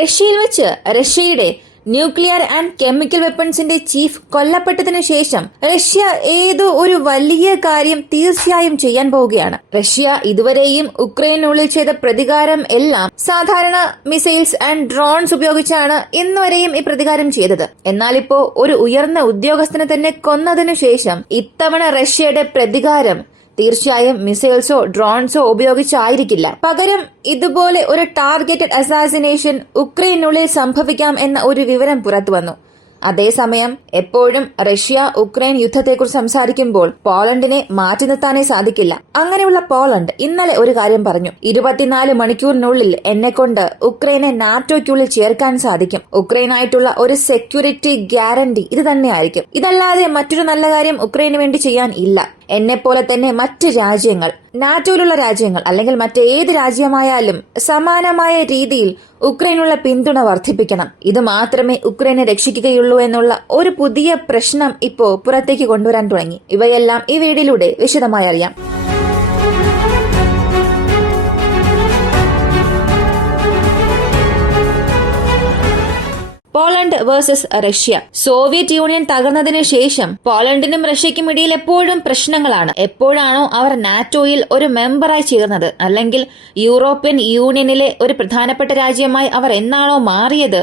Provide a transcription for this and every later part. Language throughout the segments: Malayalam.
റഷ്യയിൽ വെച്ച് റഷ്യയുടെ ന്യൂക്ലിയർ ആൻഡ് കെമിക്കൽ വെപ്പൺസിന്റെ ചീഫ് കൊല്ലപ്പെട്ടതിനു ശേഷം റഷ്യ ഏതോ ഒരു വലിയ കാര്യം തീർച്ചയായും ചെയ്യാൻ പോവുകയാണ്. റഷ്യ ഇതുവരെയും ഉക്രൈനുള്ളിൽ ചെയ്ത പ്രതികാരം എല്ലാം സാധാരണ മിസൈൽസ് ആൻഡ് ഡ്രോൺസ് ഉപയോഗിച്ചാണ് ഇന്നുവരെയും ഈ പ്രതികാരം ചെയ്തത്. എന്നാൽ ഇപ്പോ ഒരു ഉയർന്ന ഉദ്യോഗസ്ഥനെ തന്നെ കൊന്നതിനു ശേഷം ഇത്തവണ റഷ്യയുടെ പ്രതികാരം തീർച്ചയായും മിസൈൽസോ ഡ്രോൺസോ ഉപയോഗിച്ചായിരിക്കില്ല. പകരം ഇതുപോലെ ഒരു ടാർഗറ്റഡ് അസാസിനേഷൻ ഉക്രൈനുള്ളിൽ സംഭവിക്കാം എന്ന ഒരു വിവരം പുറത്തുവന്നു. അതേസമയം എപ്പോഴും റഷ്യ ഉക്രൈൻ യുദ്ധത്തെക്കുറിച്ച് സംസാരിക്കുമ്പോൾ പോളണ്ടിനെ മാറ്റി നിർത്താനേ സാധിക്കില്ല. അങ്ങനെയുള്ള പോളണ്ട് ഇന്നലെ ഒരു കാര്യം പറഞ്ഞു. ഇരുപത്തിനാല് മണിക്കൂറിനുള്ളിൽ എന്നെക്കൊണ്ട് ഉക്രൈനെ നാറ്റോയ്ക്കുള്ളിൽ ചേർക്കാൻ സാധിക്കും. ഉക്രൈനായിട്ടുള്ള ഒരു സെക്യൂരിറ്റി ഗ്യാരണ്ടി ഇത് തന്നെയായിരിക്കും. ഇതല്ലാതെ മറ്റൊരു നല്ല കാര്യം ഉക്രൈന് വേണ്ടി ചെയ്യാൻ ഇല്ല. എന്നെപ്പോലെ തന്നെ മറ്റ് രാജ്യങ്ങൾ നാറ്റോയിലുള്ള രാജ്യങ്ങൾ അല്ലെങ്കിൽ മറ്റേത് രാജ്യമായാലും സമാനമായ രീതിയിൽ ഉക്രൈനുള്ള പിന്തുണ വർദ്ധിപ്പിക്കണം. ഇത് മാത്രമേ ഉക്രൈനെ രക്ഷിക്കുകയുള്ളൂ എന്നുള്ള ഒരു പുതിയ പ്രശ്നം ഇപ്പോ പുറത്തേക്ക് കൊണ്ടുവരാൻ തുടങ്ങി. ഇവയെല്ലാം ഈ വീഡിയോയിലൂടെ വിശദമായി അറിയാം. Poland versus Russia. Soviet Union തകർന്നതിന് ശേഷം പോളണ്ടിനും റഷ്യയ്ക്കും ഇടയിൽ എപ്പോഴും പ്രശ്നങ്ങളാണ്. എപ്പോഴാണോ അവർ നാറ്റോയിൽ ഒരു മെമ്പറായി ചേർന്നത്. അല്ലെങ്കിൽ യൂറോപ്യൻ യൂണിയനിലെ ഒരു പ്രധാനപ്പെട്ട രാജ്യമായി അവർ എന്നാണോ മാറിയത്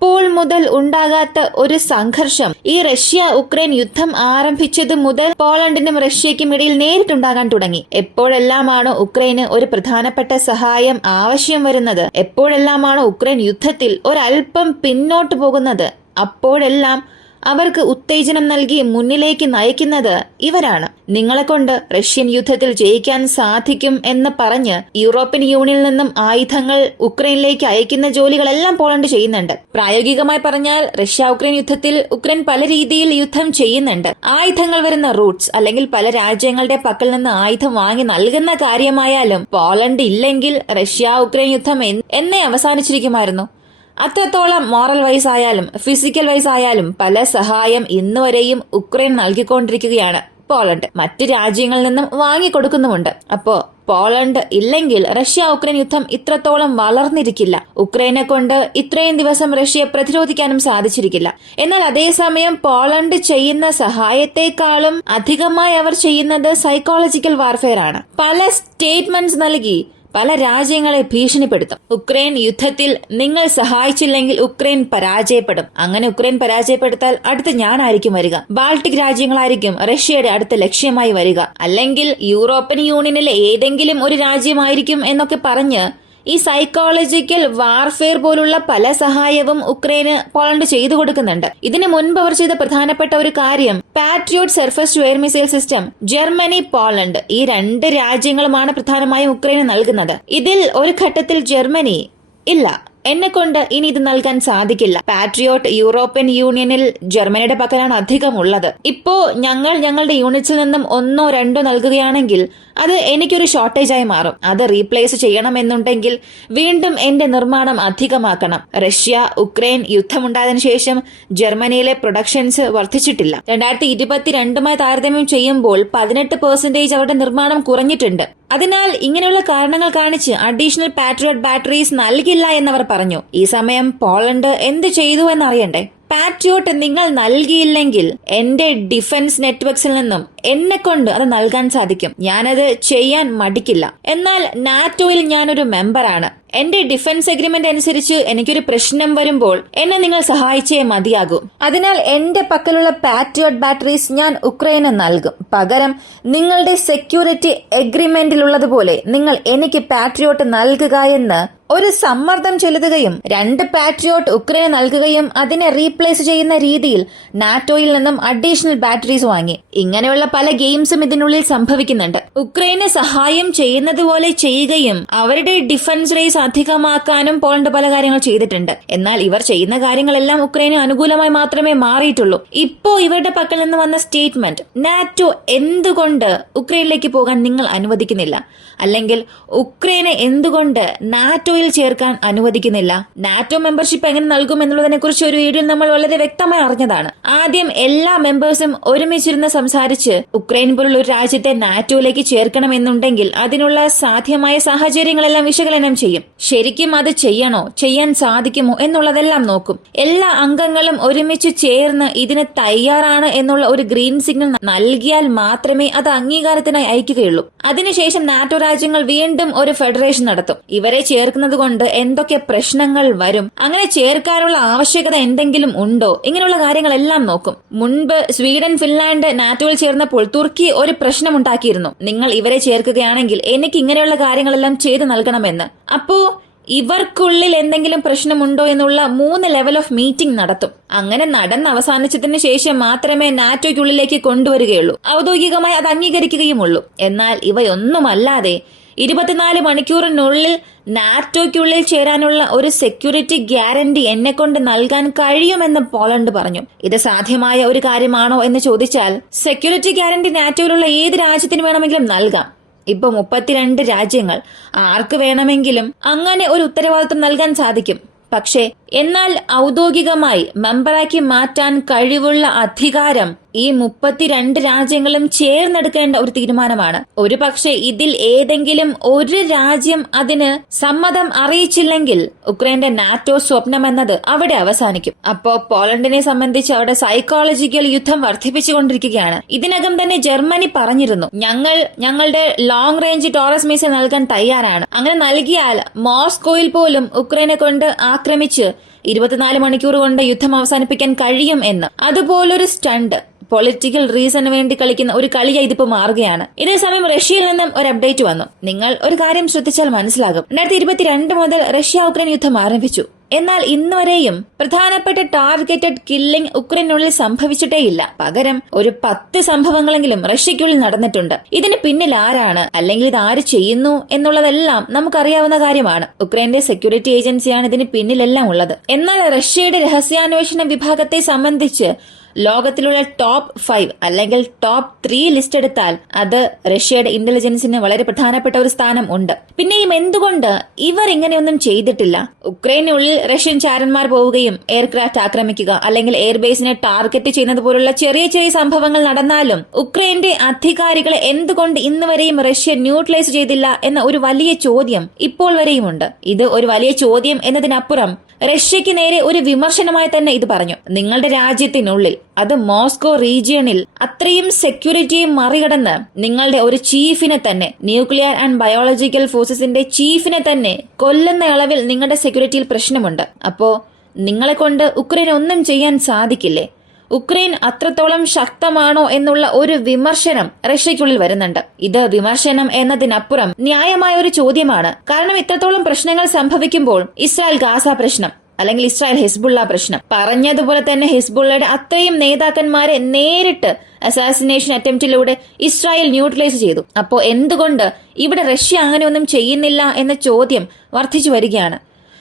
അപ്പോൾ മുതൽ ഉണ്ടാകാത്ത ഒരു സംഘർഷം. ഈ റഷ്യ ഉക്രൈൻ യുദ്ധം ആരംഭിച്ചത് മുതൽ പോളണ്ടിനും റഷ്യയ്ക്കും ഇടയിൽ നേരിട്ടുണ്ടാകാൻ തുടങ്ങി. എപ്പോഴെല്ലാമാണോ ഉക്രൈന് ഒരു പ്രധാനപ്പെട്ട സഹായം ആവശ്യം വരുന്നത്? എപ്പോഴെല്ലാമാണോ ഉക്രൈൻ യുദ്ധത്തിൽ ഒരൽപ്പം പിന്നോട്ട് പോകുന്നത്? അപ്പോഴെല്ലാം അവർക്ക് ഉത്തേജനം നൽകി മുന്നിലേക്ക് നയിക്കുന്നത് ഇവരാണ്. നിങ്ങളെക്കൊണ്ട് റഷ്യൻ യുദ്ധത്തിൽ ജയിക്കാൻ സാധിക്കും എന്ന് പറഞ്ഞ് യൂറോപ്യൻ യൂണിയനിൽ നിന്നും ആയുധങ്ങൾ ഉക്രൈനിലേക്ക് അയക്കുന്ന ജോലികളെല്ലാം പോളണ്ട് ചെയ്യുന്നുണ്ട്. പ്രായോഗികമായി പറഞ്ഞാൽ റഷ്യ ഉക്രൈൻ യുദ്ധത്തിൽ ഉക്രൈൻ പല രീതിയിൽ യുദ്ധം ചെയ്യുന്നുണ്ട്. ആയുധങ്ങൾ വരുന്ന റൂട്ട്സ് അല്ലെങ്കിൽ പല രാജ്യങ്ങളുടെ പക്കൽ നിന്ന് ആയുധം വാങ്ങി നൽകുന്ന കാര്യമായാലും പോളണ്ട് ഇല്ലെങ്കിൽ റഷ്യ ഉക്രൈൻ യുദ്ധം എന്നേ അവസാനിച്ചിരിക്കുമായിരുന്നു. അത്രത്തോളം മോറൽ വൈസ് ആയാലും ഫിസിക്കൽ വൈസ് ആയാലും പല സഹായം ഇന്നുവരെയും ഉക്രൈൻ നൽകിക്കൊണ്ടിരിക്കുകയാണ്. പോളണ്ട് മറ്റ് രാജ്യങ്ങളിൽ നിന്നും വാങ്ങിക്കൊടുക്കുന്നുമുണ്ട്. അപ്പോ പോളണ്ട് ഇല്ലെങ്കിൽ റഷ്യ ഉക്രൈൻ യുദ്ധം ഇത്രത്തോളം വളർന്നിരിക്കില്ല. ഉക്രൈനെ കൊണ്ട് ഇത്രയും ദിവസം റഷ്യയെ പ്രതിരോധിക്കാനും സാധിച്ചിരിക്കില്ല. എന്നാൽ അതേസമയം പോളണ്ട് ചെയ്യുന്ന സഹായത്തെക്കാളും അധികമായി അവർ ചെയ്യുന്നത് സൈക്കോളജിക്കൽ വാർഫെയർ ആണ്. പല സ്റ്റേറ്റ്മെന്റ്സ് നൽകി പല രാജ്യങ്ങളെ ഭീഷണിപ്പെടുത്തും. ഉക്രൈൻ യുദ്ധത്തിൽ നിങ്ങൾ സഹായിച്ചില്ലെങ്കിൽ ഉക്രൈൻ പരാജയപ്പെടും. അങ്ങനെ ഉക്രൈൻ പരാജയപ്പെടുത്താൽ അടുത്ത് ഞാനായിരിക്കും വരിക. ബാൾട്ടിക് രാജ്യങ്ങളായിരിക്കും റഷ്യയുടെ അടുത്ത ലക്ഷ്യമായി വരിക. അല്ലെങ്കിൽ യൂറോപ്യൻ യൂണിയനിലെ ഏതെങ്കിലും ഒരു രാജ്യമായിരിക്കും എന്നൊക്കെ പറഞ്ഞ് ഈ സൈക്കോളജിക്കൽ വാർഫെയർ പോലുള്ള പല സഹായവും ഉക്രൈന് പോളണ്ട് ചെയ്തു കൊടുക്കുന്നുണ്ട്. ഇതിനു മുൻപ് അവർ ചെയ്ത പ്രധാനപ്പെട്ട ഒരു കാര്യം patriot surface air missile system Germany Poland ഈ രണ്ട് രാജ്യങ്ങളുമാണ് പ്രധാനമായും ഉക്രൈന് നൽകുന്നത്. ഇതിൽ ഒരു ഘട്ടത്തിൽ ജർമ്മനി ഇല്ല. എന്നെ കൊണ്ട് ഇനി ഇത് നൽകാൻ സാധിക്കില്ല. പാട്രിയോട്ട് യൂറോപ്യൻ യൂണിയനിൽ ജർമ്മനിയുടെ പക്കലാണ് അധികം ഉള്ളത് ഇപ്പോ ഞങ്ങൾ ഞങ്ങളുടെ യൂണിറ്റ്സിൽ നിന്നും ഒന്നോ രണ്ടോ നൽകുകയാണെങ്കിൽ അത് എനിക്കൊരു ഷോർട്ടേജായി മാറും. അത് റീപ്ലേസ് ചെയ്യണമെന്നുണ്ടെങ്കിൽ വീണ്ടും എന്റെ നിർമ്മാണം അധികമാക്കണം. റഷ്യ ഉക്രൈൻ യുദ്ധമുണ്ടായതിനു ശേഷം ജർമ്മനിയിലെ പ്രൊഡക്ഷൻസ് വർദ്ധിച്ചിട്ടില്ല. രണ്ടായിരത്തി ഇരുപത്തിരണ്ടുമായി താരതമ്യം ചെയ്യുമ്പോൾ പതിനെട്ട് പെർസെന്റേജ് അവരുടെ നിർമ്മാണം കുറഞ്ഞിട്ടുണ്ട്. അതിനാൽ ഇങ്ങനെയുള്ള കാരണങ്ങൾ കാണിച്ച് അഡീഷണൽ പാട്രിയോട്ട് ബാറ്ററീസ് നൽകില്ല എന്നവർ പറഞ്ഞു ഈ സമയം പോളണ്ട് എന്ത് ചെയ്തു എന്നറിയണ്ടേ? പാട്രിയോട്ട് നിങ്ങൾ നൽകിയില്ലെങ്കിൽ എന്റെ ഡിഫൻസ് നെറ്റ്വർക്സിൽ നിന്നും എന്നെ കൊണ്ട് അത് നൽകാൻ സാധിക്കും. ഞാനത് ചെയ്യാൻ മടിക്കില്ല. എന്നാൽ നാറ്റോയിൽ ഞാനൊരു മെമ്പറാണ് എന്റെ ഡിഫൻസ് അഗ്രിമെന്റ് അനുസരിച്ച് എനിക്കൊരു പ്രശ്നം വരുമ്പോൾ എന്നെ നിങ്ങൾ സഹായിച്ചേ മതിയാകൂ. അതിനാൽ എന്റെ പക്കലുള്ള പാട്രിയോട്ട് ബാറ്ററീസ് ഞാൻ ഉക്രൈന് നൽകും. പകരം നിങ്ങളുടെ സെക്യൂരിറ്റി അഗ്രിമെന്റിലുള്ളതുപോലെ നിങ്ങൾ എനിക്ക് പാട്രിയോട്ട് നൽകുക എന്ന് ഒരു സമ്മർദ്ദം ചെലുത്തുകയും രണ്ട് പാട്രിയോട്ട് ഉക്രൈന് നൽകുകയും അതിനെ റീപ്ലേസ് ചെയ്യുന്ന രീതിയിൽ നാറ്റോയിൽ നിന്നും അഡീഷണൽ ബാറ്ററീസ് വാങ്ങി. ഇങ്ങനെയുള്ള പല ഗെയിംസും ഇതിനുള്ളിൽ സംഭവിക്കുന്നുണ്ട്. ഉക്രൈന് സഹായം ചെയ്യുന്നത് പോലെ ചെയ്യുകയും അവരുടെ ഡിഫൻസ് റേസ് അധികമാക്കാനും പോളണ്ട് പല കാര്യങ്ങൾ ചെയ്തിട്ടുണ്ട്. എന്നാൽ ഇവർ ചെയ്യുന്ന കാര്യങ്ങളെല്ലാം ഉക്രൈന് അനുകൂലമായി മാത്രമേ മാറിയിട്ടുള്ളൂ. ഇപ്പോ ഇവരുടെ പക്കൽ നിന്ന് വന്ന സ്റ്റേറ്റ്മെന്റ് നാറ്റോ എന്തുകൊണ്ട് ഉക്രൈനിലേക്ക് പോകാൻ നിങ്ങൾ അനുവദിക്കുന്നില്ല? അല്ലെങ്കിൽ ഉക്രൈനെ എന്തുകൊണ്ട് നാറ്റോയിൽ നാറ്റോയിൽ ചേർക്കാൻ അനുവദിക്കുന്നില്ല. നാറ്റോ മെമ്പർഷിപ്പ് എങ്ങനെ നൽകും എന്നുള്ളതിനെ കുറിച്ച് ഒരു വീഡിയോ നമ്മൾ വളരെ വ്യക്തമായി അറിഞ്ഞതാണ്. ആദ്യം എല്ലാ മെമ്പേഴ്സും ഒരുമിച്ചിരുന്ന് സംസാരിച്ച് ഉക്രൈൻ പോലുള്ള ഒരു രാജ്യത്തെ നാറ്റോയിലേക്ക് ചേർക്കണമെന്നുണ്ടെങ്കിൽ അതിനുള്ള സാധ്യമായ സാഹചര്യങ്ങളെല്ലാം വിശകലനം ചെയ്യും. ശരിക്കും അത് ചെയ്യണോ? ചെയ്യാൻ സാധിക്കുമോ? എന്നുള്ളതെല്ലാം നോക്കും. എല്ലാ അംഗങ്ങളും ഒരുമിച്ച് ചേർന്ന് ഇതിന് തയ്യാറാണ് എന്നുള്ള ഒരു ഗ്രീൻ സിഗ്നൽ നൽകിയാൽ മാത്രമേ അത് അംഗീകാരത്തിനായി അയക്കുകയുള്ളൂ. അതിനുശേഷം നാറ്റോ രാജ്യങ്ങൾ വീണ്ടും ഒരു ഫെഡറേഷൻ നടത്തും. ഇവരെ ചേർക്കുന്നത് കൊണ്ട് എന്തൊക്കെ പ്രശ്നങ്ങൾ വരും അങ്ങനെ ചേർക്കാനുള്ള ആവശ്യകത എന്തെങ്കിലും ഉണ്ടോ ഇങ്ങനെയുള്ള കാര്യങ്ങളെല്ലാം നോക്കും. മുൻപ് സ്വീഡൻ ഫിൻലാൻഡ് നാറ്റോയിൽ ചേർന്നപ്പോൾ തുർക്കി ഒരു പ്രശ്നമുണ്ടാക്കിയിരുന്നു. നിങ്ങൾ ഇവരെ ചേർക്കുകയാണെങ്കിൽ എനിക്ക് ഇങ്ങനെയുള്ള കാര്യങ്ങളെല്ലാം ചെയ്തു നൽകണമെന്ന്. അപ്പോ ഇവർക്കുള്ളിൽ എന്തെങ്കിലും പ്രശ്നമുണ്ടോ എന്നുള്ള മൂന്ന് ലെവൽ ഓഫ് മീറ്റിംഗ് നടത്തും. അങ്ങനെ നടന്ന് അവസാനിച്ചതിന് ശേഷം മാത്രമേ നാറ്റോയ്ക്കുള്ളിലേക്ക് കൊണ്ടുവരികയുള്ളൂ. ഔദ്യോഗികമായി അത് അംഗീകരിക്കുകയുമുള്ളൂ. എന്നാൽ ഇവയൊന്നുമല്ലാതെ ഇരുപത്തിനാല് മണിക്കൂറിനുള്ളിൽ നാറ്റോയ്ക്കുള്ളിൽ ചേരാനുള്ള ഒരു സെക്യൂരിറ്റി ഗ്യാരണ്ടി എന്നെ കൊണ്ട് നൽകാൻ കഴിയുമെന്ന് പോളണ്ട് പറഞ്ഞു. ഇത് സാധ്യമായ ഒരു കാര്യമാണോ എന്ന് ചോദിച്ചാൽ സെക്യൂരിറ്റി ഗ്യാരണ്ടി നാറ്റോയിലുള്ള ഏത് രാജ്യത്തിന് വേണമെങ്കിലും നൽകാം. ഇപ്പൊ മുപ്പത്തിരണ്ട് രാജ്യങ്ങൾ ആർക്ക് വേണമെങ്കിലും അങ്ങനെ ഒരു ഉത്തരവാദിത്വം നൽകാൻ സാധിക്കും. പക്ഷേ എന്നാൽ ഔദ്യോഗികമായി മെമ്പറാക്കി മാറ്റാൻ കഴിവുള്ള അധികാരം ഈ മുപ്പത്തിരണ്ട് രാജ്യങ്ങളും ചേർന്നെടുക്കേണ്ട ഒരു തീരുമാനമാണ്. ഒരു പക്ഷേ ഇതിൽ ഏതെങ്കിലും ഒരു രാജ്യം അതിന് സമ്മതം അറിയിച്ചില്ലെങ്കിൽ ഉക്രൈന്റെ നാറ്റോ സ്വപ്നം എന്നത് അവിടെ അവസാനിക്കും. അപ്പോ പോളണ്ടിനെ സംബന്ധിച്ച് അവിടെ സൈക്കോളജിക്കൽ യുദ്ധം വർദ്ധിപ്പിച്ചുകൊണ്ടിരിക്കുകയാണ്. ഇതിനകം തന്നെ ജർമ്മനി പറഞ്ഞിരുന്നു ഞങ്ങൾ ഞങ്ങളുടെ ലോങ് റേഞ്ച് ടോറസ് മിസൈൽ നൽകാൻ തയ്യാറാണ്. അങ്ങനെ നൽകിയാൽ മോസ്കോയിൽ പോലും ഉക്രൈനെ കൊണ്ട് ആക്രമിച്ച് ഇരുപത്തിനാല് മണിക്കൂർ കൊണ്ട് യുദ്ധം അവസാനിപ്പിക്കാൻ കഴിയും എന്ന്. അതുപോലൊരു സ്റ്റണ്ട് പൊളിറ്റിക്കൽ റീസണിന് വേണ്ടി കളിക്കുന്ന ഒരു കളിയായി ഇതിപ്പോ മാറുകയാണ്. ഇതേസമയം റഷ്യയിൽ നിന്നും ഒരു അപ്ഡേറ്റ് വന്നു. നിങ്ങൾ ഒരു കാര്യം ശ്രദ്ധിച്ചാൽ മനസ്സിലാകും. രണ്ടായിരത്തി ഇരുപത്തിരണ്ട് മുതൽ റഷ്യ ഉക്രൈൻ യുദ്ധം ആരംഭിച്ചു. എന്നാൽ ഇന്നുവരെയും പ്രധാനപ്പെട്ട ടാർഗറ്റഡ് കില്ലിംഗ് ഉക്രൈനുള്ളിൽ സംഭവിച്ചിട്ടേയില്ല. പകരം ഒരു പത്ത് സംഭവങ്ങളെങ്കിലും റഷ്യയ്ക്കുള്ളിൽ നടന്നിട്ടുണ്ട്. ഇതിന് പിന്നിൽ ആരാണ്? അല്ലെങ്കിൽ ഇത് ആര് ചെയ്യുന്നു? എന്നുള്ളതെല്ലാം നമുക്കറിയാവുന്ന കാര്യമാണ്. ഉക്രൈന്റെ സെക്യൂരിറ്റി ഏജൻസിയാണ് ഇതിന് പിന്നിലെല്ലാം ഉള്ളത്. എന്നാൽ റഷ്യയുടെ രഹസ്യാന്വേഷണ വിഭാഗത്തെ സംബന്ധിച്ച് ലോകത്തിലുള്ള ടോപ്പ് ഫൈവ് അല്ലെങ്കിൽ ടോപ്പ് ത്രീ ലിസ്റ്റ് എടുത്താൽ അത് റഷ്യയുടെ ഇന്റലിജൻസിന് വളരെ പ്രധാനപ്പെട്ട ഒരു സ്ഥാനം ഉണ്ട്. പിന്നെയും എന്തുകൊണ്ട് ഇവർ ഇങ്ങനെയൊന്നും ചെയ്തിട്ടില്ല? ഉക്രൈനുള്ളിൽ റഷ്യൻ ചാരന്മാർ പോവുകയും എയർക്രാഫ്റ്റ് ആക്രമിക്കുക അല്ലെങ്കിൽ എയർബേസിനെ ടാർഗറ്റ് ചെയ്യുന്നത് പോലുള്ള ചെറിയ ചെറിയ സംഭവങ്ങൾ നടന്നാലും ഉക്രൈന്റെ അധികാരികളെ എന്തുകൊണ്ട് ഇന്ന് വരെയും റഷ്യ ന്യൂട്രലൈസ് ചെയ്തില്ല എന്ന ഒരു വലിയ ചോദ്യം ഇപ്പോൾ വരെയുമുണ്ട്. ഇത് ഒരു വലിയ ചോദ്യം എന്നതിനപ്പുറം റഷ്യയ്ക്ക് നേരെ ഒരു വിമർശനമായി തന്നെ ഇത് പറഞ്ഞു. നിങ്ങളുടെ രാജ്യത്തിനുള്ളിൽ അത് മോസ്കോ റീജിയണിൽ അത്രയും സെക്യൂരിറ്റിയെ മറികടന്ന് നിങ്ങളുടെ ഒരു ചീഫിനെ തന്നെ ന്യൂക്ലിയർ ആൻഡ് ബയോളജിക്കൽ ഫോഴ്സസിന്റെ ചീഫിനെ തന്നെ കൊല്ലുന്ന അളവിൽ നിങ്ങളുടെ സെക്യൂരിറ്റിയിൽ പ്രശ്നമുണ്ട്. അപ്പോ നിങ്ങളെ കൊണ്ട് ഉക്രൈൻ ഒന്നും ചെയ്യാൻ സാധിക്കില്ലേ? ഉക്രൈൻ അത്രത്തോളം ശക്തമാണോ എന്നുള്ള ഒരു വിമർശനം റഷ്യയ്ക്കുള്ളിൽ വരുന്നുണ്ട്. ഇത് വിമർശനം എന്നതിനപ്പുറം ന്യായമായ ഒരു ചോദ്യമാണ്. കാരണം ഇത്രത്തോളം പ്രശ്നങ്ങൾ സംഭവിക്കുമ്പോൾ ഇസ്രായേൽ ഗാസ പ്രശ്നം അല്ലെങ്കിൽ ഇസ്രായേൽ ഹിസ്ബുള്ള പ്രശ്നം. പറഞ്ഞതുപോലെ തന്നെ ഹിസ്ബുള്ളയുടെ അത്രയും നേതാക്കന്മാരെ നേരിട്ട് അസാസിനേഷൻ അറ്റംപ്റ്റിലൂടെ ഇസ്രായേൽ ന്യൂട്രലൈസ് ചെയ്തു. അപ്പോൾ എന്തുകൊണ്ട് ഇവിടെ റഷ്യ അങ്ങനെ ഒന്നും ചെയ്യുന്നില്ല എന്ന ചോദ്യം വർദ്ധിച്ചു വരികയാണ്.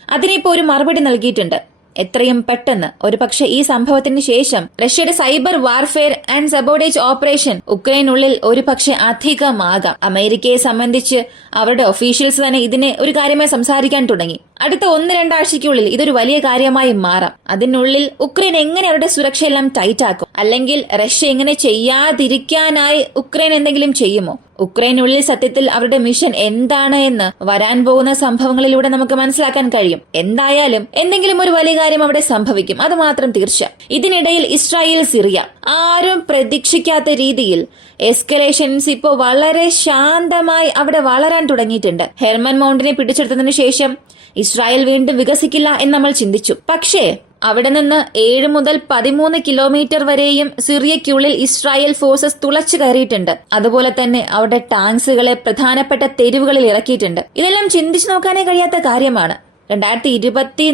അതിനിപ്പോ ഒരു മറുപടി നൽകിയിട്ടുണ്ട്. എത്രയും പെട്ടെന്ന്. ഒരുപക്ഷെ ഈ സംഭവത്തിന് ശേഷം റഷ്യയുടെ cyber warfare and sabotage operation ഉക്രൈനുള്ളിൽ ഒരുപക്ഷെ അധികമാകാം. അമേരിക്കയെ സംബന്ധിച്ച് അവരുടെ ഒഫീഷ്യൽസ് തന്നെ ഇതിനെ ഒരു കാര്യമായി സംസാരിക്കാൻ തുടങ്ങി. അടുത്ത ഒന്ന് രണ്ടാഴ്ചയ്ക്കുള്ളിൽ ഇതൊരു വലിയ കാര്യമായി മാറാം. അതിനുള്ളിൽ ഉക്രൈൻ എങ്ങനെ അവരുടെ സുരക്ഷയെല്ലാം ടൈറ്റ് ആക്കും? അല്ലെങ്കിൽ റഷ്യ എങ്ങനെ ചെയ്യാതിരിക്കാനായി ഉക്രൈൻ എന്തെങ്കിലും ചെയ്യുമോ? ഉക്രൈനുള്ളിൽ സത്യത്തിൽ അവരുടെ മിഷൻ എന്താണ് എന്ന് വരാൻ പോകുന്ന സംഭവങ്ങളിലൂടെ നമുക്ക് മനസ്സിലാക്കാൻ കഴിയും. എന്തായാലും എന്തെങ്കിലും ഒരു വലിയ കാര്യം അവിടെ സംഭവിക്കും. അത് മാത്രം തീർച്ച. ഇതിനിടയിൽ ഇസ്രായേൽ സിറിയ ആരും പ്രതീക്ഷിക്കാത്ത രീതിയിൽ എസ്കലേഷൻസ് ഇപ്പോൾ വളരെ ശാന്തമായി അവിടെ വളരാൻ തുടങ്ങിയിട്ടുണ്ട്. ഹെർമൻ മൗണ്ടിനെ പിടിച്ചെടുത്തതിനു ശേഷം ഇസ്രായേൽ വീണ്ടും വികസിക്കില്ല എന്ന് നമ്മൾ ചിന്തിച്ചു. പക്ഷേ അവിടെ നിന്ന് ഏഴ് മുതൽ പതിമൂന്ന് കിലോമീറ്റർ വരെയും സിറിയയ്ക്കുള്ളിൽ ഇസ്രായേൽ ഫോഴ്സസ് തുളച്ചു കയറിയിട്ടുണ്ട്. അതുപോലെ തന്നെ അവിടെ ടാങ്ക്സുകളെ പ്രധാനപ്പെട്ട തെരുവുകളിൽ ഇറക്കിയിട്ടുണ്ട്. ഇതെല്ലാം ചിന്തിച്ചു നോക്കാനേ കഴിയാത്ത കാര്യമാണ്. രണ്ടായിരത്തി ഇരുപത്തി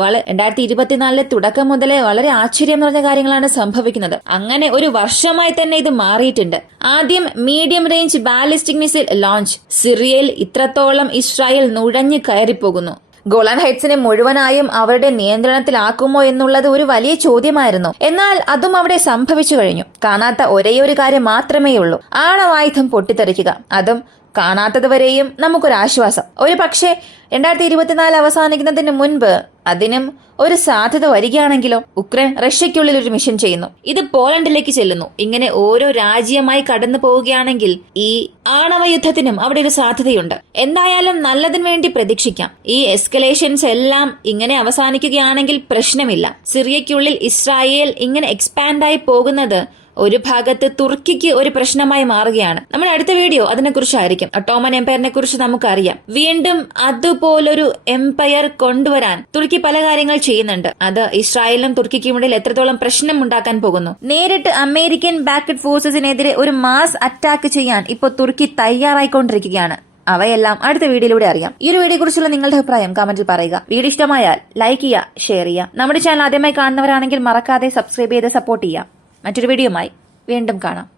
വള രണ്ടായിരത്തി ഇരുപത്തിനാലിലെ തുടക്കം മുതലേ വളരെ ആശ്ചര്യം നിറഞ്ഞ കാര്യങ്ങളാണ് സംഭവിക്കുന്നത്. അങ്ങനെ ഒരു വർഷമായി തന്നെ ഇത് മാറിയിട്ടുണ്ട്. ആദ്യം medium range ballistic missile launch സിറിയയിൽ ഇത്രത്തോളം ഇസ്രായേൽ നുഴഞ്ഞു കയറിപ്പോകുന്നു. ഗോളാൻ ഹൈറ്റ്സിനെ മുഴുവനായും അവരുടെ നിയന്ത്രണത്തിലാക്കുമോ എന്നുള്ളത് ഒരു വലിയ ചോദ്യമായിരുന്നു. എന്നാൽ അതും അവിടെ സംഭവിച്ചു കഴിഞ്ഞു. കാണാത്ത ഒരേയൊരു കാര്യം മാത്രമേ ഉള്ളൂ ആണവായുധം പൊട്ടിത്തെറിക്കുക. അതും കാണാത്തതുവരെയും നമുക്കൊരാശ്വാസം. ഒരു പക്ഷേ രണ്ടായിരത്തി ഇരുപത്തിനാല് അവസാനിക്കുന്നതിന് മുൻപ് അതിനും ഒരു സാധ്യത വരികയാണെങ്കിലോ ഉക്രൈൻ റഷ്യയ്ക്കുള്ളിൽ ഒരു മിഷൻ ചെയ്യുന്നു. ഇത് പോളണ്ടിലേക്ക് ചെല്ലുന്നു. ഇങ്ങനെ ഓരോ രാജ്യമായി കടന്നു പോവുകയാണെങ്കിൽ ഈ ആണവ യുദ്ധത്തിനും അവിടെ ഒരു സാധ്യതയുണ്ട്. എന്തായാലും നല്ലതിന് വേണ്ടി പ്രതീക്ഷിക്കാം. ഈ എസ്കലേഷൻസ് എല്ലാം ഇങ്ങനെ അവസാനിക്കുകയാണെങ്കിൽ പ്രശ്നമില്ല. സിറിയയ്ക്കുള്ളിൽ ഇസ്രായേൽ ഇങ്ങനെ എക്സ്പാൻഡായി പോകുന്നത് ഒരു ഭാഗത്ത് തുർക്കിക്ക് ഒരു പ്രശ്നമായി മാറുകയാണ്. നമ്മുടെ അടുത്ത വീഡിയോ അതിനെക്കുറിച്ചായിരിക്കും. ഒട്ടോമൻ എംപയറിനെ കുറിച്ച് നമുക്കറിയാം. വീണ്ടും അതുപോലൊരു എംപയർ കൊണ്ടുവരാൻ തുർക്കി പല കാര്യങ്ങൾ ചെയ്യുന്നുണ്ട്. അത് ഇസ്രായേലിനും തുർക്കിക്കും ഇടയിൽ എത്രത്തോളം പ്രശ്നം ഉണ്ടാക്കാൻ പോകുന്നു. നേരിട്ട് അമേരിക്കൻ ബാക്കഡ് ഫോഴ്സസിനെതിരെ ഒരു മാസ് അറ്റാക്ക് ചെയ്യാൻ ഇപ്പോൾ തുർക്കി തയ്യാറായിക്കൊണ്ടിരിക്കുകയാണ്. അവയെല്ലാം അടുത്ത വീഡിയോയിലൂടെ അറിയാം. ഈ ഒരു വീഡിയോ കുറിച്ചുള്ള നിങ്ങളുടെ അഭിപ്രായം കമന്റിൽ പറയുക. വീഡിയോ ഇഷ്ടമായാൽ ലൈക്ക് ചെയ്യുക ഷെയർ ചെയ്യുക. നമ്മുടെ ചാനൽ ആദ്യമായി കാണുന്നവരാണെങ്കിൽ മറക്കാതെ സബ്സ്ക്രൈബ് ചെയ്ത് സപ്പോർട്ട് ചെയ്യുക. മറ്റൊരു വീഡിയോമായി വീണ്ടും കാണാം.